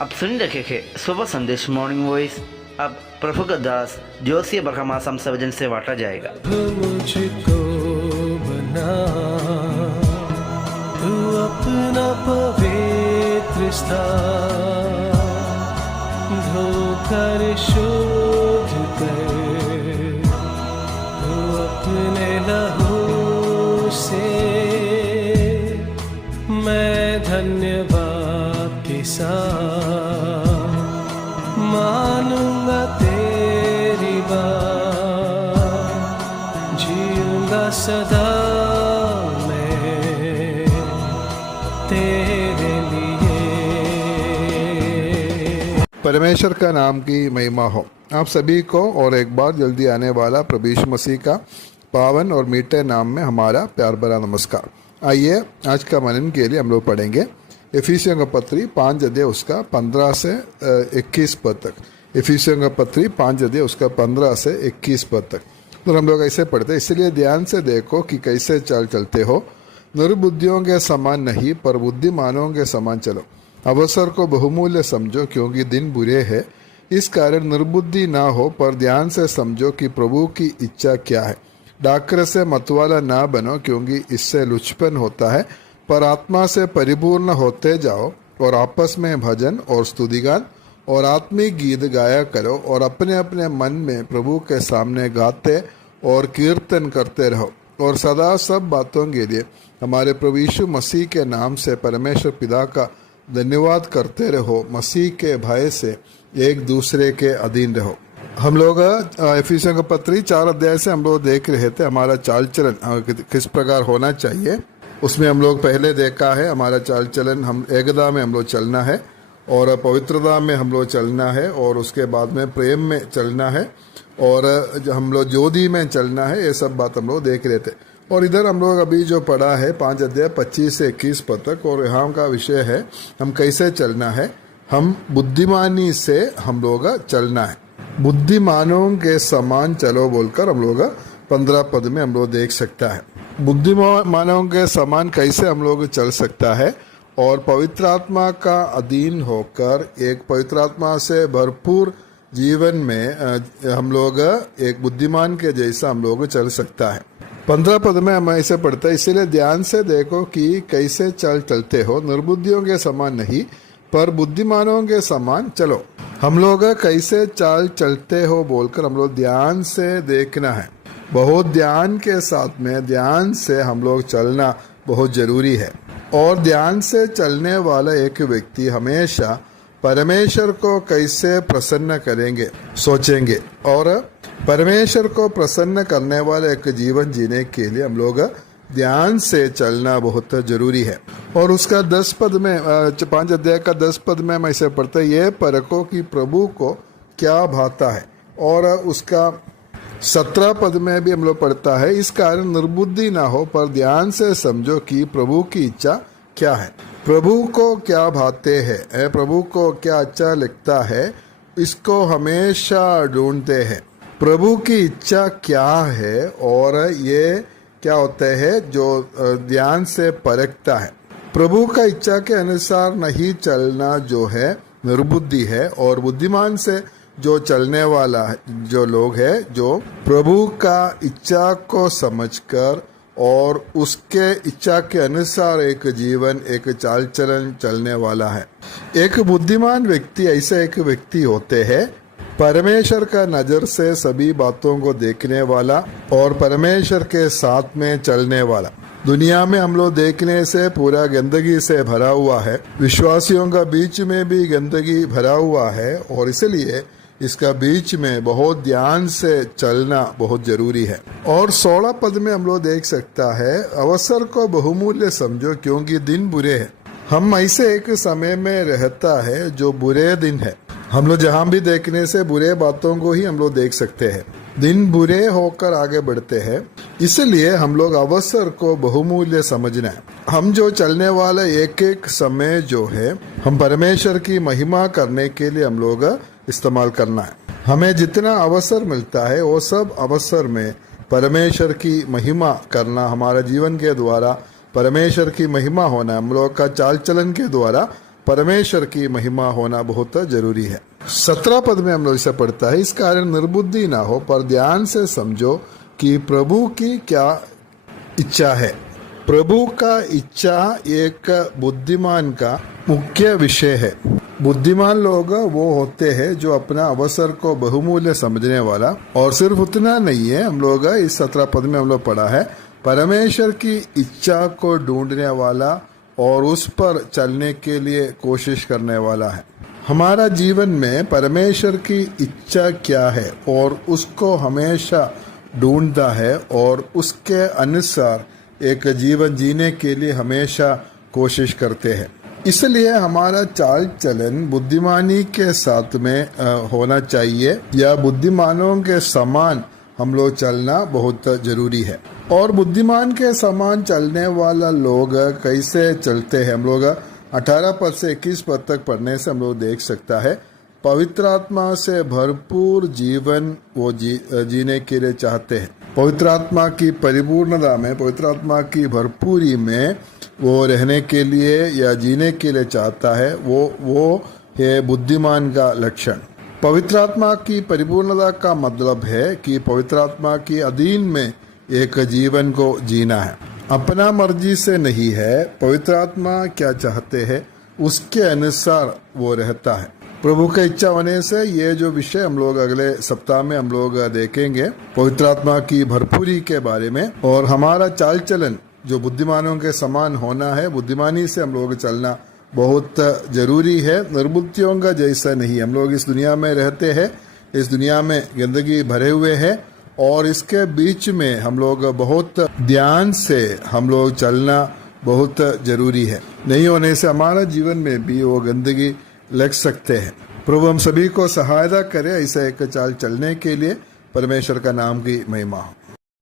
अब सुन रखे थे सुबह संदेश मॉर्निंग वॉइस। अब प्रभु का दास जोशी बरहमा संसर्जन से बांटा जाएगा। मुझको बना तू अपना पवित्र स्थान, धोकर शुद्ध कर तू अपने लहू से। मैं धन्यवाद के साथ मानूंगा तेरी बात, जीऊंगा सदा मैं तेरे लिए। परमेश्वर का नाम की महिमा हो आप सभी को, और एक बार जल्दी आने वाला प्रभु यीशु मसीह का पावन और मीठे नाम में हमारा प्यार भरा नमस्कार। आइए आज का मनन के लिए हम लोग पढ़ेंगे इफिसियों का पत्री 5 अध्याय उसका 15 से 21 पद तक। इफिसियों का पत्री 5 अध्याय उसका 15 से 21 पद तक। तो हम लोग ऐसे पढ़ते, इसलिए ध्यान से देखो कि कैसे चाल चलते हो, निर्बुद्धियों के समान नहीं पर बुद्धिमानों के समान चलो। अवसर को बहुमूल्य समझो क्योंकि दिन बुरे हैं, इस कारण निर्बुद्धि ना हो पर ध्यान से समझो कि प्रभु की इच्छा क्या है। डाकर से मतवाला ना बनो क्योंकि इससे लुचपन होता है, पर आत्मा से परिपूर्ण होते जाओ और आपस में भजन और स्तुतिगान और आत्मिक गीत गाया करो और अपने अपने मन में प्रभु के सामने गाते और कीर्तन करते रहो और सदा सब बातों के लिए हमारे प्रभु यीशु मसीह के नाम से परमेश्वर पिता का धन्यवाद करते रहो। मसीह के भय से एक दूसरे के अधीन रहो। हम लोग इफिसियों का पत्री 4 अध्याय से हम लोग देख रहे थे हमारा चाल चलन किस प्रकार होना चाहिए। उसमें हम लोग पहले देखा है हमारा चाल चलन, हम एकता में हम लोग चलना है और पवित्रता में हम लोग चलना है और उसके बाद में प्रेम में चलना है और हम लोग ज्योति में चलना है। ये सब बात हम लोग देख रहे थे। और इधर हम लोग अभी जो पढ़ा है 5 अध्याय 25 से 21 पद तक, और यहाँ का विषय है हम कैसे चलना है। हम बुद्धिमानी से हम लोग चलना है, बुद्धिमानों के समान चलो बोलकर हम लोग 15 पद में हम लोग देख सकता है। बुद्धिमानों के समान कैसे हम लोग चल सकता है, और पवित्र आत्मा का अधीन होकर एक पवित्र आत्मा से भरपूर जीवन में हम लोग एक बुद्धिमान के जैसा हम लोग चल सकता है। 15 पद में हम ऐसे पढ़ते हैं, इसलिए ध्यान से देखो कि कैसे चलते हो, निर्बुद्धियों के समान नहीं पर बुद्धिमानों के समान चलो। हम लोग कैसे चलते हो बोलकर हम लोग ध्यान से देखना है। बहुत ध्यान के साथ में ध्यान से हम लोग चलना बहुत जरूरी है। और ध्यान से चलने वाला एक व्यक्ति हमेशा परमेश्वर को कैसे प्रसन्न करेंगे सोचेंगे, और परमेश्वर को प्रसन्न करने वाला एक जीवन जीने के लिए हम लोग ध्यान से चलना बहुत जरूरी है। और उसका 10 पद में 5 अध्याय का 10 पद में हम ऐसे पढ़ते हैं, ये परखो कि प्रभु को क्या भाता है। और उसका 17 पद में भी हम लोग पढ़ता है, इस कारण निर्बुद्धि ना हो पर ध्यान से समझो कि प्रभु की इच्छा क्या है। प्रभु को क्या भाते हैं, प्रभु को क्या अच्छा लगता है, इसको हमेशा ढूंढते हैं। प्रभु की इच्छा क्या है और ये क्या होता है जो ध्यान से परखता है। प्रभु का इच्छा के अनुसार नहीं चलना जो है निर्बुद्धि है, और बुद्धिमान से जो चलने वाला है जो लोग है जो प्रभु का इच्छा को समझकर और उसके इच्छा के अनुसार एक जीवन एक चाल चलन चलने वाला है। एक बुद्धिमान व्यक्ति ऐसे एक व्यक्ति होते हैं परमेश्वर का नजर से सभी बातों को देखने वाला और परमेश्वर के साथ में चलने वाला। दुनिया में हम लोग देखने से पूरा गंदगी से भरा हुआ है, विश्वासियों का बीच में भी गंदगी भरा हुआ है, और इसलिए इसका बीच में बहुत ध्यान से चलना बहुत जरूरी है। और 16 पद में हम लोग देख सकता है, अवसर को बहुमूल्य समझो क्योंकि दिन बुरे हैं। हम ऐसे एक समय में रहता है जो बुरे दिन है। हम लोग जहाँ भी देखने से बुरे बातों को ही हम लोग देख सकते हैं। दिन बुरे होकर आगे बढ़ते हैं, इसलिए हम लोग अवसर को बहुमूल्य समझना है। हम जो चलने वाला एक एक समय जो है हम परमेश्वर की महिमा करने के लिए हम लोग इस्तेमाल करना है। हमें जितना अवसर मिलता है वो सब अवसर में परमेश्वर की महिमा करना, हमारा जीवन के द्वारा परमेश्वर की महिमा होना, हम लोग का चाल चलन के द्वारा परमेश्वर की महिमा होना बहुत जरूरी है। 17 पद में हम लोग इसे पढ़ता है, इस कारण निर्बुद्धि ना हो पर ध्यान से समझो कि प्रभु की क्या इच्छा है। प्रभु का इच्छा एक बुद्धिमान का मुख्य विषय है। बुद्धिमान लोग वो होते हैं जो अपना अवसर को बहुमूल्य समझने वाला, और सिर्फ उतना नहीं है, हम लोग इस 17 पद में हम लोग पढ़ा है, परमेश्वर की इच्छा को ढूंढने वाला और उस पर चलने के लिए कोशिश करने वाला है। हमारा जीवन में परमेश्वर की इच्छा क्या है और उसको हमेशा ढूंढता है और उसके अनुसार एक जीवन जीने के लिए हमेशा कोशिश करते हैं। इसलिए हमारा चाल चलन बुद्धिमानी के साथ में होना चाहिए, या बुद्धिमानों के समान हम लोग चलना बहुत जरूरी है। और बुद्धिमान के समान चलने वाला लोग कैसे चलते हैं, हम लोग 18 पद से 21 पद तक पढ़ने से हम लोग देख सकता है। पवित्र आत्मा से भरपूर जीवन वो जीने के लिए चाहते हैं। पवित्र आत्मा की परिपूर्णता में, पवित्र आत्मा की भरपूरी में वो रहने के लिए या जीने के लिए चाहता है, वो है बुद्धिमान का लक्षण। पवित्र आत्मा की परिपूर्णता का मतलब है कि पवित्र आत्मा की अधीन में एक जीवन को जीना है, अपना मर्जी से नहीं है। पवित्र आत्मा क्या चाहते हैं उसके अनुसार वो रहता है। प्रभु की इच्छा होने से ये जो विषय हम लोग अगले सप्ताह में हम लोग देखेंगे, पवित्र आत्मा की भरपूरी के बारे में, और हमारा चाल चलन जो बुद्धिमानों के समान होना है, बुद्धिमानी से हम लोग चलना बहुत जरूरी है, निर्बुद्धियों का जैसा नहीं। हम लोग इस दुनिया में रहते हैं, इस दुनिया में गंदगी भरे हुए है, और इसके बीच में हम लोग बहुत ध्यान से हम लोग चलना बहुत जरूरी है। नहीं होने से हमारा जीवन में भी वो गंदगी लग सकते हैं। प्रभु हम सभी को सहायता करे ऐसा एक चाल चलने के लिए। परमेश्वर का नाम की महिमा हो।